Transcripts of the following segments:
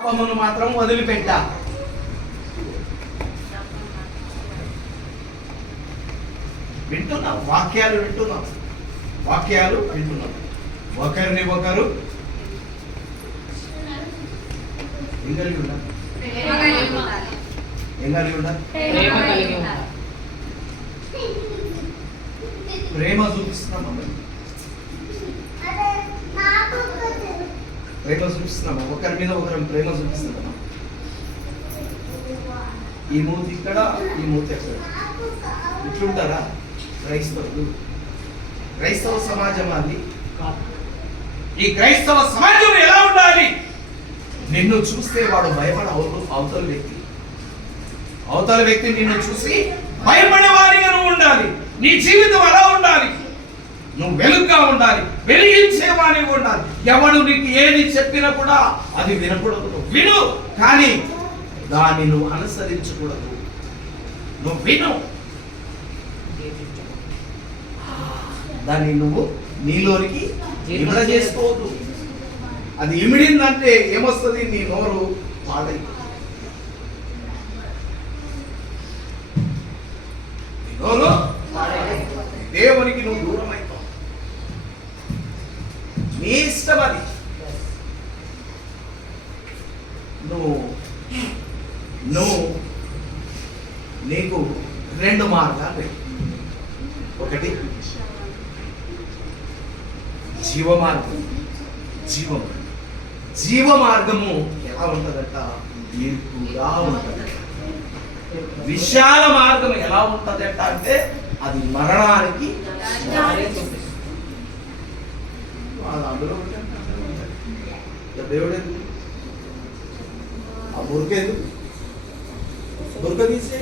పాపమును మాత్రం వదిలిపెట్టా. వింటున్నాం, వాక్యాలు వింటున్నాం, ఒకరిని ఒకరు ఏం కలిగి ఉండాలి? ప్రేమ చూపిస్తున్నామా? ఒకరి మీద ఒకరు ప్రేమ చూపిస్తున్నామా? ఈ మూతి ఇక్కడ, ఈ మూతి ఎక్కడ? ఇట్లుంటారా క్రైస్తవులు? క్రైస్తవ సమాజం అది. ఈ క్రైస్తవ సమాజం ఎలా ఉండాలి? నిన్ను చూస్తే వాడు భయపడ అవతల వ్యక్తి నిన్ను చూసి భయపడేవాడిగా నువ్వు ఉండాలి. నీ జీవితం అలా ఉండాలి. నువ్వు వెలుగుగా ఉండాలి, వెలిగించేవాడిగా ఉండాలి. ఎవడు నీకు ఏది చెప్పినా కూడా అది వినకూడదు. నువ్వు విను, కానీ దాన్ని నువ్వు అనుసరించకూడదు. నువ్వు విను, దాన్ని నువ్వు నీలోనికి ఇమిడ చేసుకోవద్దు. అది ఇమిడిందంటే ఏమొస్తుంది? నీ నోరు పాడై, నోరు దేవునికి నువ్వు దూరం అవుతావు. నీ ఇష్టం అది. నువ్వు నీకు రెండు మార్గాలు. ఒకటి జీవ మార్గము ఎలా ఉంటుందట? తీర్పుగా ఉంటుంది. విశాల మార్గం ఎలా ఉంటుందట అంటే అది మరణానికి. అందులో దేవుడే ఆ బురకేందు బురక తీసే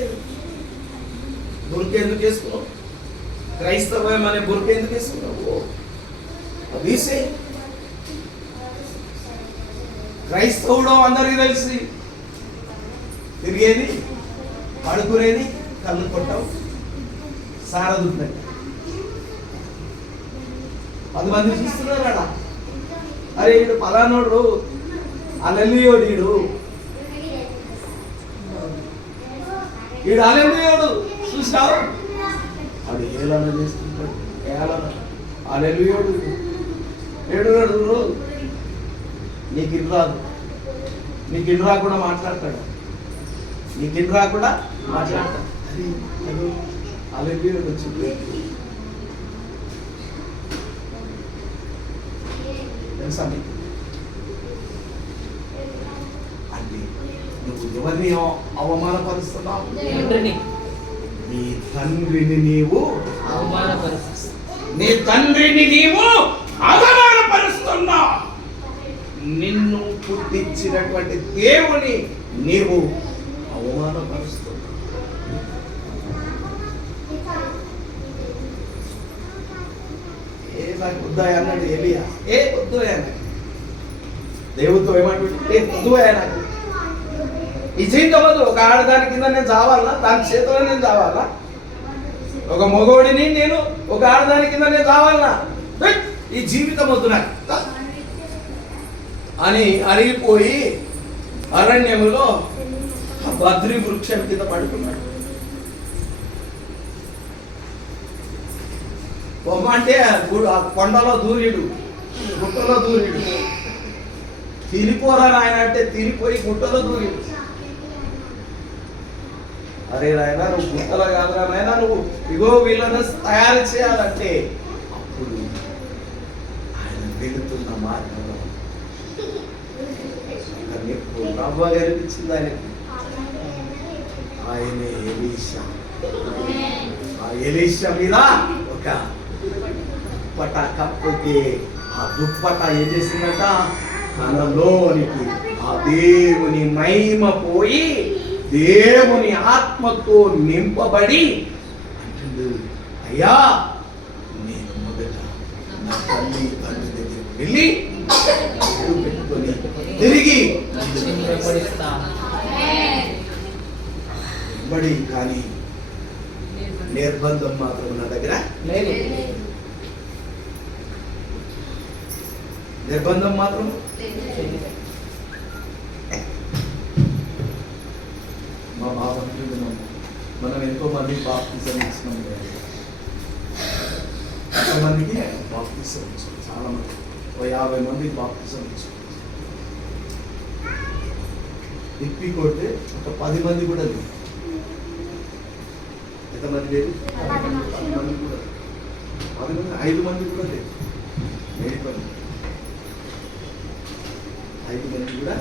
బురకెందుకు వేసుకున్నావు? క్రైస్తవం అనే బురక ఎందుకు వేసుకున్నావు? తీసే. క్రైస్తవుడు అందరికీ తెలిసి తిరిగేది, పడుకునేది, కళ్ళు కొట్టవు, సారదుంటాయి. 10 మంది చూస్తున్నారు అలా. అరే వీడు పలానోడు, అలెల్లియోడు, వీడు అలెల్లియోడు చూసావు, వాడు ఏలన చేస్తుంటాడు. ఏలన అలెల్లియోడు ఏడున్నాడు. నీకు ఇల్లు రాదు, నీకు ఇల్లు రాకుండా మాట్లాడతాడు, అలెల్లియోడు వచ్చింది. తెలుసా నీకు? అంటే నువ్వు ఎవరిని అవమానపరుస్తున్నావు? నీ తండ్రిని నీవు అవమానపరుస్తున్నావు. నిన్ను పుట్టించినటువంటి దేవుని నీవు అవమానపరుస్తున్నావు. నాకు వద్దాయ అన్నాడు ఎలియా. వద్దు అన్నాడు దేవుడితో. ఏమంటే వద్దు నాకు ఈ జీవితం వద్దు. ఒక ఆడదాని కింద నేను చావాలా? దాని చేతిలో నేను చావాలా? ఒక మగోడిని నేను ఒక ఆడదాని కింద నేను చావాలనా? ఈ జీవితం వద్దు నాకు అని అరిగిపోయి అరణ్యములో బద్రి వృక్షం కింద పడుకున్నాడు. అంటే కొండలో దూరిడు, గుట్టలో దూరిడు. తిరిపోరా నాయన అంటే తిరిపోయి గుట్టలో దూరిడు. అరే నాయన నువ్వు గుట్టలో కాదురా నాయన, నువ్వు ఇగో వీళ్ళను తయారు చేయాలంటే అప్పుడు ఆయన వెళుతున్న మార్గంలో నవ్వ కనిపించింది ఆయనకి. ఆయనే ఎలీషా. ఆ ఎలీషా మీద ఒక దుప్పట కప్పితే ఆ దుప్పట ఏం చేసిందంట? తనలోనికి ఆ దేవుని మహిమ పోయి దేవుని ఆత్మతో నింపబడి అంటుంది, అయ్యా నేను మొదట నా తండ్రి దగ్గరికి వెళ్ళి పెట్టుకొని తిరిగి బడి. కానీ నిర్బంధం మాత్రం నా దగ్గర లేదు. నిర్బంధం మాత్రం మనం ఎంతో మంది బాప్తిజం ఇచ్చినాం. ఎంతమందికి బాప్తిజం ఇచ్చాం? చాలా మంది, 50 మందికి బాప్తిజం ఇచ్చాం. తిప్పి కొడితే ఒక 10 మంది కూడా లేదు. ఎంతమంది లేదు? 10 మంది కూడా, 10 మంది, 5 మంది కూడా లేదు. 5 మంది కూడా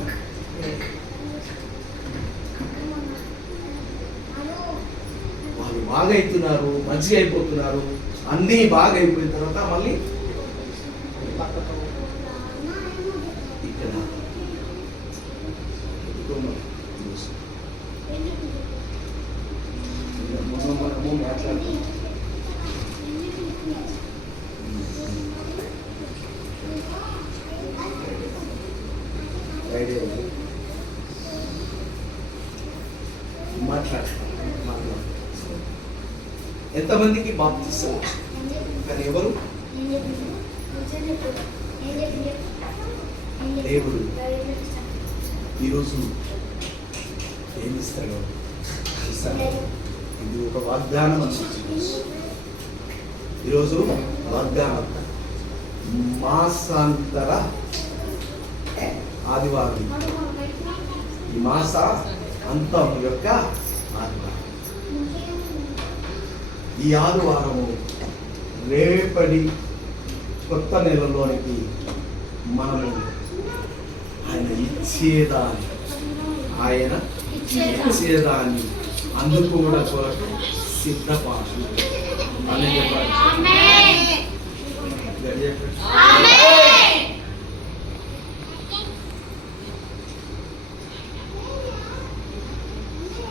వాళ్ళు బాగా అవుతున్నారు, మంచిగా అయిపోతున్నారు. అన్నీ బాగా అయిపోయిన తర్వాత మళ్ళీ ఇక్కడ మనము మాట్లాడుతున్నాం. ఎంతమందికి బాప్తిసం? కానీ ఎవరు? దేవుడు ఈరోజు ఏమిస్తాడు? ఇది ఒక వాగ్దానం అనిపించింది. ఈరోజు వాగ్దానం మాసాంతర ఆదివారం, ఈ మాస అంతం యొక్క ఆదివారం. ఈ ఆదివారము రేపటి కొత్త నెలలోనికి మనము ఆయన ఇచ్చేదాన్ని అందుకోవడం కొరకు సిద్ధపాటు అని చెప్పాలి.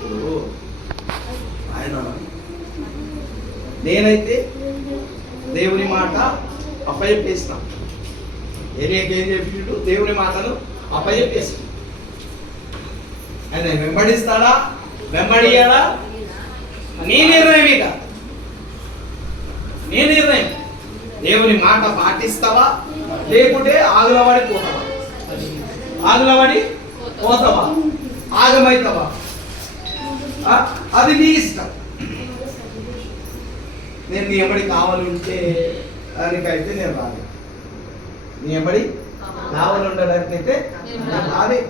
ఇప్పుడు ఆయన నేనైతే దేవుని మాట అప్పచెప్పేసిన. ఏం చెప్పిండు? దేవుని మాటను అప్పచెప్పేసిన. ఆయన వెంబడిస్తాడా వెంబడియాడా నీ నిర్ణయం. ఇక నీ నిర్ణయం. దేవుని మాట పాటిస్తావా లేకుంటే ఆగులవాడి పోతావా? ఆగులవాడి పోతావా? ఆగమైతావా? అది నీ ఇష్టం. నేను నీ ఎంబడి కావాలంటే దానికైతే నేను రాలేదు. నీ ఎంబడి కావాలి ఉండడానికైతే రాలేదు.